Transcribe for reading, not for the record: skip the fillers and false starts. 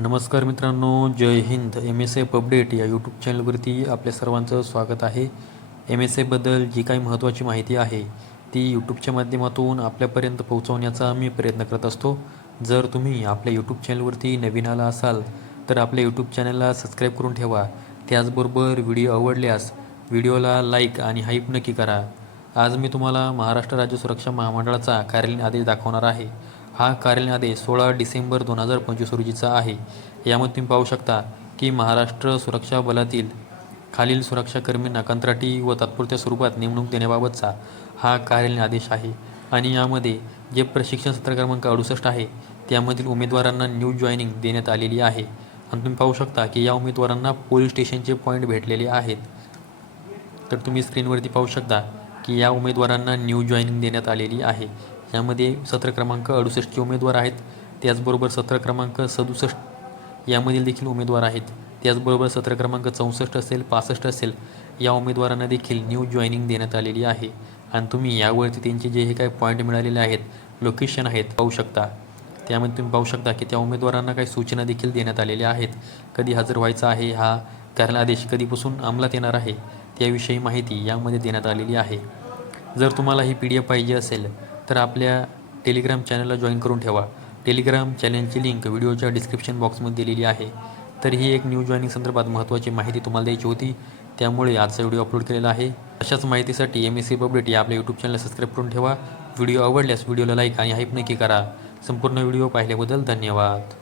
नमस्कार मित्रांनो, जय Hind. MSF update या यूट्यूब चॅनलवरती आपल्या सर्वांचं स्वागत आहे. MSFबद्दल जी काही महत्त्वाची माहिती आहे ती यूट्यूबच्या माध्यमातून आपल्यापर्यंत पोहोचवण्याचा मी प्रयत्न करत असतो. जर तुम्ही आपल्या यूट्यूब चॅनलवरती नवीन आला असाल तर आपल्या यूट्यूब चॅनलला सबस्क्राईब करून ठेवा. त्याचबरोबर व्हिडिओ आवडल्यास व्हिडिओला लाईक आणि हाईप नक्की करा. आज मी तुम्हाला महाराष्ट्र राज्य सुरक्षा महामंडळाचा कार्यालयीन आदेश दाखवणार आहे. हा कार्यालयीन आदेश 16 डिसेंबर 2025 रोजीचा आहे. यामध्ये तुम्ही पाहू शकता की महाराष्ट्र सुरक्षा बलातील खालील सुरक्षाकर्मींना कंत्राटी व तात्पुरत्या स्वरूपात नेमणूक देण्याबाबतचा हा कार्यालयीन आदेश आहे. आणि यामध्ये जे प्रशिक्षण सत्र क्रमांक 68 आहे त्यामधील उमेदवारांना न्यू जॉईनिंग देण्यात आलेली आहे. आणि तुम्ही पाहू शकता की या उमेदवारांना पोलीस स्टेशनचे पॉईंट भेटलेले आहेत. तर तुम्ही स्क्रीनवरती पाहू शकता की या उमेदवारांना न्यू जॉईनिंग देण्यात आलेली आहे. यामध्ये सत्र क्रमांक 68चे उमेदवार आहेत. त्याचबरोबर सत्र क्रमांक 67 यामधील देखील उमेदवार आहेत. त्याचबरोबर सत्र क्रमांक 64 असेल, 65 असेल या उमेदवारांना देखील न्यू जॉईनिंग देण्यात आलेली आहे. आणि तुम्ही यावरती त्यांचे जे हे काही पॉईंट मिळालेले आहेत, लोकेशन आहेत पाहू शकता. त्यामध्ये तुम्ही पाहू शकता की त्या उमेदवारांना काही सूचना देखील देण्यात आलेल्या आहेत. कधी हजर व्हायचा आहे, हा कार्यालयीन आदेश कधीपासून अंमलात येणार आहे त्याविषयी माहिती यामध्ये देण्यात आलेली आहे. जर तुम्हाला ही PDF पाहिजे असेल तर आपल्या टेलिग्राम चॅनलला जॉईन करून ठेवा. टेलिग्राम चॅनलची लिंक व्हिडिओच्या डिस्क्रिप्शन बॉक्समध्ये दिलेली आहे. तर ही एक न्यू जॉईनिंग संदर्भात महत्त्वाची माहिती तुम्हाला द्यायची होती, त्यामुळे आजचा व्हिडिओ अपलोड केलेला आहे. अशाच माहितीसाठी MSF अपडेट या आपल्या यूट्यूब चॅनलला सबस्क्राईब करून ठेवा. व्हिडिओ आवडल्यास व्हिडिओला लाईक आणि हाईप नक्की करा. संपूर्ण व्हिडिओ पाहिल्याबद्दल धन्यवाद.